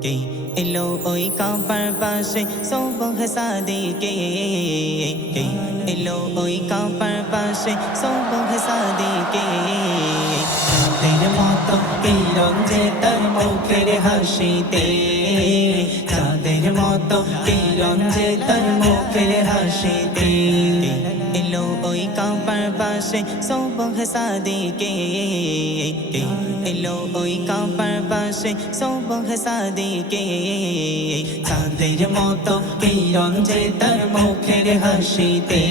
কে এলো ওই কাম্পার পাশে? সৌবহ সাদিকে। কে এলো ওই কাম্পার পাশে? সৌবহ সাদিকে। চাঁদের মতো কিরণ যে তার মুখের হাসিতে চাঁদের মতো কিরণ যে তার মুখের হাসিতে এলো ওই কাম্পার পাশে সৌবহ সাদিকে এলো ওই কাম্পার পাশে সৌবহ সাদিকে চাঁদের মতো যে তার মুখের হাসিতে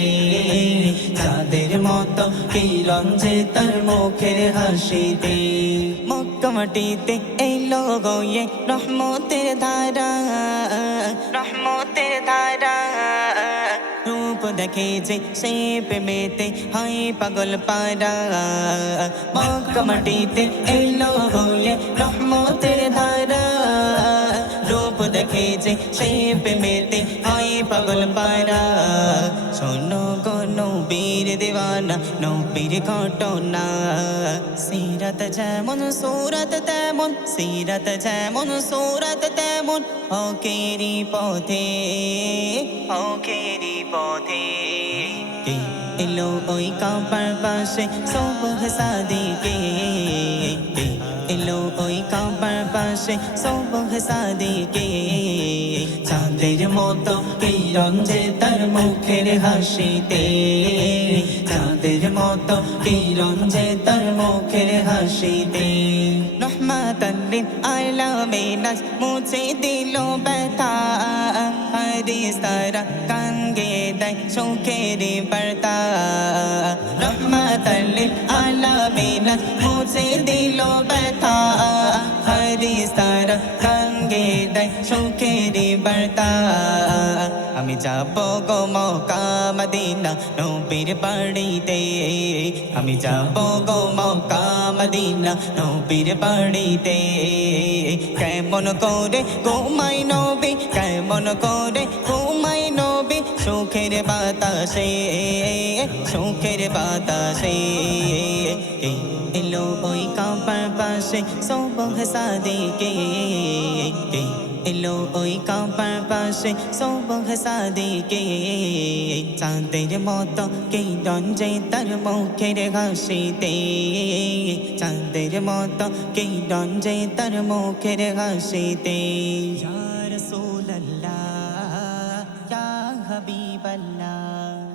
চাঁদের মতো কিরণ যে তার মুখের হাসিতে। মক্কা মাটিতে এলো গোয়ে রহমতের ধারা রহমতের ধারা। রূপ দেখে যে সে প্রেমেতে হয় পাগল পারা মক্কা মাটিতে এলো গোয়ে রহমতের ধারা, রূপ দেখে যে সে পাগল পারা শোনো গো নবীর দেওয়ানা, নবীর ঘটনা। সিরাত যেমন, সুরত তেমন, সিরাত যেমন, সুরত তেমন হকেরি পথে হকেরি পথে। এলো ওই কাম্পার পাশে সবহ সাদিকে? এলো ওই কাম্পার পাশে সবহ সাদিকে? চাঁদের মতো কিরণ যে তার মুখের হাসিতে। চাঁদের মতো কিরণ যে তার মুখের হাসিতে। রহমাতাল্লিন আলামিনাস মুছে দিল ব্যথা। হারিস তারা কাঙ্গে দেয় সুখের বার্তা। রহমাতাল্লিন আলামিনাস মুছে দেয় সুখের বার্তা। আমি যাব গো মৌকা মদিনা নবীর বাড়িতে। আমি যাব গো মৌকা মদিনা নবীর বাড়িতে। কেমন করে ঘুমাই নবী, কেমন করে ঘুমাই নবী, সুখের বাতাসে সুখের বাতাসে। এলো ওই কাম্পার পাশে সবহ সাদিকে। এলো ওই কাপার পাশে সবহ সাদিকে চাঁদের মতো কে রঞ্জে তার মুখের হাসিতে চাঁদের মতো কে রঞ্জে তার মুখের হাসিতে রাসূলুল্লাহ ইয়া হাবিবাল্লাহ